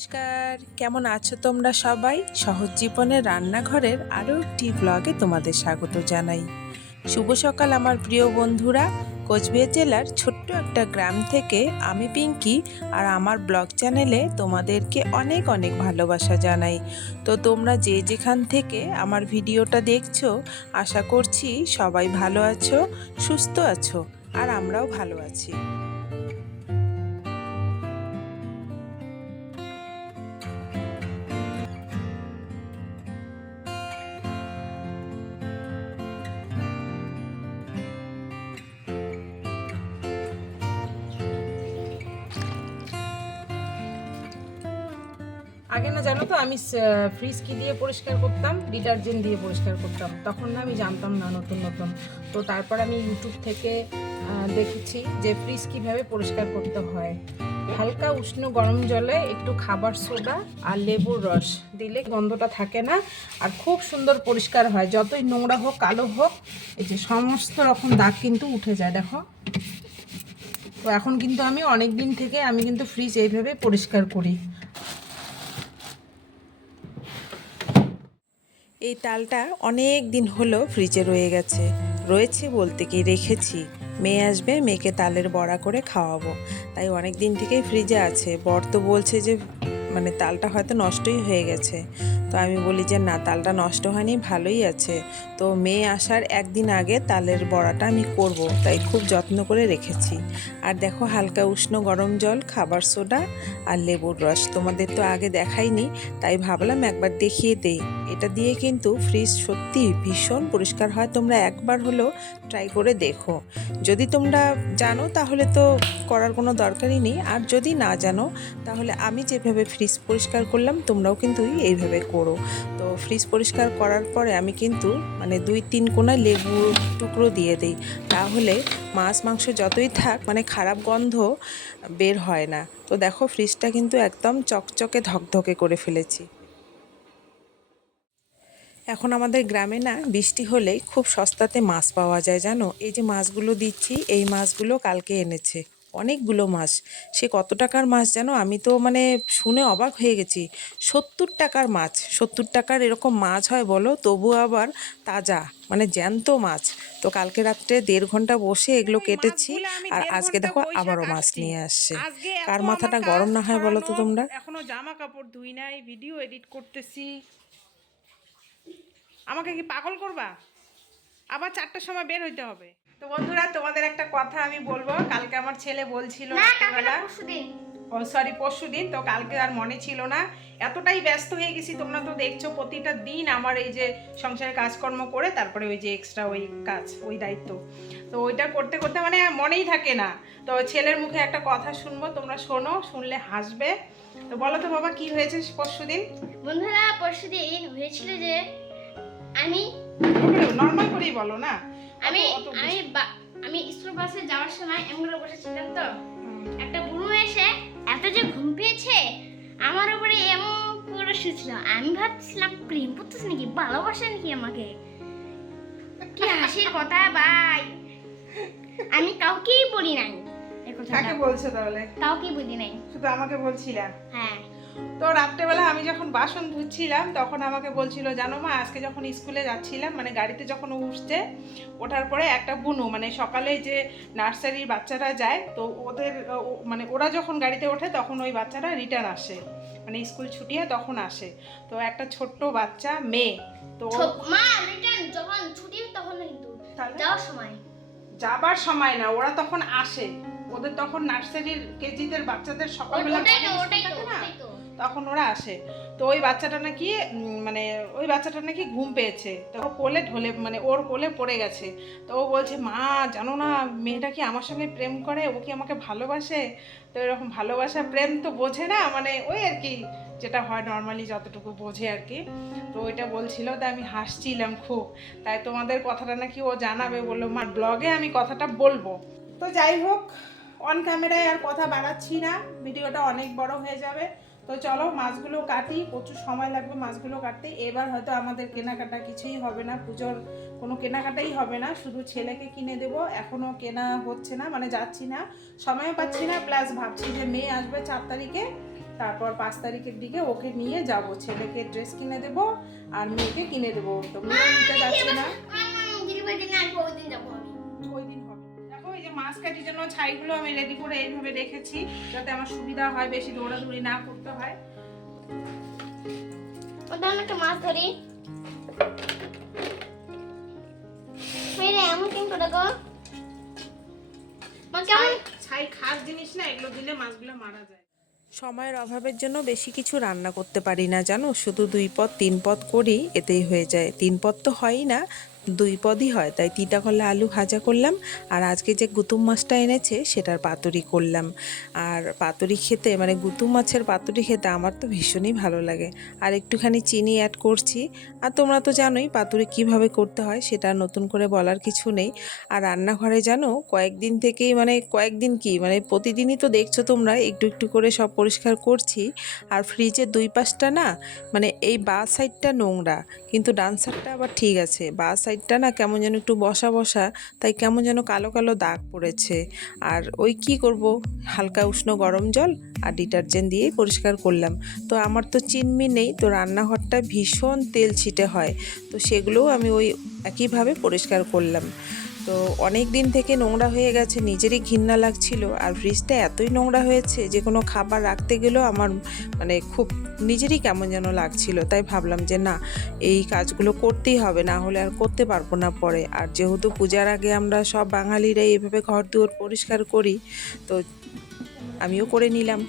নমস্কার, কেমন আছো তোমরা সবাই? সহজ জীবনের রান্নাঘরের আরও একটি ব্লগে তোমাদের স্বাগত জানাই। শুভ সকাল আমার প্রিয় বন্ধুরা। কোচবিহার জেলার ছোট্ট একটা গ্রাম থেকে আমি পিঙ্কি আর আমার ব্লগ চ্যানেলে তোমাদেরকে অনেক অনেক ভালোবাসা জানাই। তো তোমরা যে যেখান থেকে আমার ভিডিওটা দেখছো, আশা করছি সবাই ভালো আছো, সুস্থ আছো, আর আমরাও ভালো আছি। আগে না জানো তো আমি ফ্রিজ কি দিয়ে পরিষ্কার করতাম, ডিটারজেন্ট দিয়ে পরিষ্কার করতাম। তখন না আমি জানতাম না, নতুন নতুন। তো তারপর আমি ইউটিউব থেকে দেখেছি যে ফ্রিজ কিভাবে পরিষ্কার করতে হয়। হালকা উষ্ণ গরম জলে একটু খাবার সোডা আর লেবুর রস দিলে গন্ধটা থাকে না, আর খুব সুন্দর পরিষ্কার হয়। যতই নোংরা হোক, কালো হোক, এই যে সমস্ত রকম দাগ কিন্তু উঠে যায়, দেখো। তো এখন কিন্তু আমি অনেক দিন থেকে আমি কিন্তু ফ্রিজ এইভাবে পরিষ্কার করি। এই তালটা অনেক দিন হলো ফ্রিজে রয়েছে বলতে কি রেখেছি। মেয়ে আসবে, মেয়েকে তালের বড়া করে খাওয়াবো, তাই অনেক দিন থেকেই ফ্রিজে আছে। বর তো বলছে যে তালটা হয়তো নষ্টই হয়ে গেছে। তো আমি বলি যে না, তালটা নষ্ট হয়নি, ভালোই আছে। তো মেয়ে আসার একদিন আগে তালের বড়াটা আমি করব, তাই খুব যত্ন করে রেখেছি। আর দেখো, হালকা উষ্ণ গরম জল, খাবার সোডা আর লেবুর রস তোমাদের তো আগে দেখাইনি, তাই ভাবলাম একবার দেখিয়ে দেই। এটা দিয়ে কিন্তু ফ্রিজ সত্যি ভীষণ পরিষ্কার হয়। তোমরা একবার হলেও ট্রাই করে দেখো। যদি তোমরা জানো তাহলে তো করার কোনো দরকারই নেই, আর যদি না জানো তাহলে আমি যেভাবে ফ্রিজ পরিষ্কার করলাম তোমরাও কিন্তু এইভাবে করো। তো ফ্রিজ পরিষ্কার করার পরে আমি কিন্তু 2-3 কোনা লেবু টুকরো দিয়ে দিই, তাহলে মাছ মাংস যতই থাক খারাপ গন্ধ বের হয় না। তো দেখো, ফ্রিজটা কিন্তু একদম চকচকে ধকধকে করে ফেলেছি। এখন আমাদের গ্রামে না বৃষ্টি হলেই খুব সস্তাতে মাছ পাওয়া যায়, জানো। এই যে মাছগুলো দিচ্ছি, এই মাছগুলো কালকে এনেছে অনেকগুলো মাছ। সে কত টাকার মাছ জানো, আমি তো শুনে অবাক হয়ে গেছি। 70 টাকার মাছ, 70 টাকার এরকম মাছ হয় বলো? তবু আবার তাজা, জ্যান্ত মাছ। তো কালকে রাত্রে 1.5 ঘন্টা বসে এগুলো কেটেছি, আর আজকে দেখো আবারও মাছ নিয়ে আসছে। কার মাথাটা গরম না হয় বলো তো তোমরা? এখনো জামা কাপড় ধুই নাই, ভিডিও এডিট করতেছি। আমাকে কি পাগল করবা? আবার 4টার সময় বের হইতে হবে। তো বন্ধুরা, তোমাদের একটা কথা আমি বলবো। কালকে আমার ছেলে বলছিল রাত্রিবেলা, পরশুদিন। তো কালকে আর মনে ছিল না, এতটাই ব্যস্ত হয়ে গেছি। তোমরা তো দেখছো প্রতিটা দিন আমার এই যে সংসারে কাজকর্ম করে তারপরে ওই যে এক্সট্রা ওই কাজ, ওই দায়িত্ব, তো ওইটা করতে করতে মনেই থাকে না। তো ছেলের মুখে একটা কথা শুনবো, তোমরা শোনো, শুনলে হাসবে। তো বলো তো বাবা, কি হয়েছে পরশুদিন? বন্ধুরা, পরশুদিন হয়েছিল যে আমি নর্মাল করেই বলো না। আমি আমি আমি স্কুল বাসে যাওয়ার সময় এমগুলো বসেছিলাম। তো একটা বুড়ো এসে এত যে ঘুম পেয়েছে, আমার উপরে এমন করে শুয়েছিল। আমি ভাবছিলাম প্রেম করতেছে নাকি, ভালোবাসে নাকি আমাকে। কি হাসির কথা ভাই! আমি কাউকেই বলি নাই এই কথাটা। কাকে বলছো তাহলে? কাউকেই বলি নাই, শুধু আমাকে বলছিলা? হ্যাঁ। তো রাত্রেবেলা আমি যখন বাসন ধুচ্ছিলাম তখন আমাকে বলছিল, জানো মা, আজকে যখন স্কুলে যাচ্ছিলাম, গাড়িতে যখন উঠছে, ওঠার পরে একটা বুনু, সকালে যে নার্সারির বাচ্চারা যায়, তো ওদের ওরা যখন গাড়িতে ওঠে তখন ওই বাচ্চারা রিটার্ন আসে, স্কুল ছুটি হয় তখন আসে। তো একটা ছোট্ট বাচ্চা মেয়ে, তো মা রিটার্ন যখন ছুটি তখন কিন্তু যাওয়ার সময়, যাবার সময় না, ওরা তখন আসে। ওদের তখন নার্সারির কেজিদের বাচ্চাদের সকালবেলা তখন ওরা আসে। তো ওই বাচ্চাটা নাকি ওই বাচ্চাটা নাকি ঘুম পেয়েছে, তো ওর কোলে ঢলে ওর কোলে পড়ে গেছে। তো ও বলছে, মা জানো না, মেয়েটা কি আমার সঙ্গে প্রেম করে, ও কি আমাকে ভালোবাসে। তো এরকম ভালোবাসা প্রেম তো বোঝে না, ওই আর কি, যেটা হয় নর্মালি যতটুকু বোঝে আর কি। তো ওইটা বলছিল, তাই আমি হাসছিলাম খুব। তাই তোমাদের কথাটা নাকি ও জানাবে, বললো মা ব্লগে আমি কথাটা বলবো। তো যাই হোক, অন ক্যামেরায় আর কথা বাড়াচ্ছি না, ভিডিওটা অনেক বড় হয়ে যাবে। তো চলো মাছগুলো কাটি, প্রচুর সময় লাগবে মাছগুলো কাটতে। এবার হয়তো আমাদের কেনাকাটা কিছুই হবে না, পুজোর কোনো কেনাকাটাই হবে না, শুধু ছেলেকে কিনে দেব। এখনও কেনা হচ্ছে না, যাচ্ছি না, সময়ও পাচ্ছি না, প্লাস ভাবছি যে মেয়ে আসবে 4 তারিখে, তারপর 5 তারিখের দিকে ওকে নিয়ে যাব, ছেলেকে ড্রেস কিনে দেবো আর মেয়েকে কিনে দেবো। তো মেয়ে নিতে যাচ্ছে না, ওই দিন হবে। দেখো এই যে মাছ কাটির জন্য ছাইগুলো আমি রেডি করে এইভাবে রেখেছি যাতে আমার সুবিধা হয়, বেশি দৌড়াদৌড়ি না করতে হয়। ওটা একটা মাছ ধরি মেরে এমন কিন্তু দেখো মা কেমন ছাই খাস জিনিস না, এগুলো দিলে মাছগুলো মারা যায়। সময়ের অভাবের জন্য বেশি কিছু রান্না করতে পারি না জানো, শুধু 2 পদ 3 পদ করি, এতেই হয়ে যায়। 3 পদ তো হয়ই না, 2 পদই হয়। তাই তিতা করলে আলু ভাজা করলাম, আর আজকে যে গুতুম মাছটা এনেছে সেটার পাতুরি করলাম। আর পাতুরি খেতে মানে গুতুম মাছের পাতুরি খেতে আমার তো ভীষণই ভালো লাগে। আর একটুখানি চিনি অ্যাড করছি। আর তোমরা তো জানোই পাতুরি কিভাবে করতে হয়, সেটা নতুন করে বলার কিছু নেই। আর রান্নাঘরে জানো কয়েকদিন থেকেই কয়েকদিন কি প্রতিদিনই তো দেখছো তোমরা একটু একটু করে সব পরিষ্কার করছি। আর ফ্রিজের 2 পাশটা না এই বাঁ সাইডটা নোংরা, কিন্তু ডান সাইডটা আবার ঠিক আছে। বাঁ সাইডটা না কেমন যেন একটু বসা বসা, তাই কেমন যেন কালো কালো দাগ পড়েছে। আর ওই কি করব, হালকা উষ্ণ গরম জল আর ডিটারজেন্ট দিয়েই পরিষ্কার করলাম। তো আমার তো চিনমি নেই, তো রান্নাঘরটা ভীষণ তেল ছিটে হয়, তো সেগুলোও আমি ওই একইভাবে পরিষ্কার করলাম। তো অনেক দিন থেকে নোংরা হয়ে গেছে, নিজেরই ঘৃণা লাগছিল। আর ফ্রিজটা এতই নোংরা হয়েছে যে কোনো খাবার রাখতে গেলেও আমার খুব নিজেরই কেমন যেন লাগছিল। তাই ভাবলাম যে না, এই কাজগুলো করতেই হবে, না হলে আর করতে পারবো না পরে। আর যেহেতু পূজার আগে আমরা সব বাঙালিরাই এভাবে ঘর দুয়ার পরিষ্কার করি, তো আমিও করে নিলাম।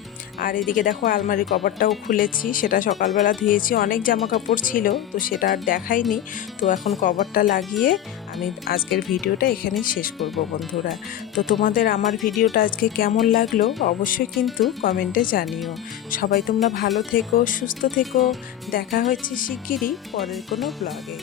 আর এদিকে দেখো আলমারির কভারটাও খুলেছি, সেটা সকালবেলা ধুয়েছি, অনেক জামা কাপড় ছিল তো সেটা আর দেখাইনি। তো এখন কভারটা লাগিয়ে আমি আজকের ভিডিওটা এখানেই শেষ করব বন্ধুরা। তো তোমাদের আমার ভিডিওটা আজকে কেমন লাগলো অবশ্যই কিন্তু কমেন্টে জানিও। সবাই তোমরা ভালো থেকো, সুস্থ থেকো। দেখা হচ্ছে শিগগিরই পরের কোনো ব্লগে।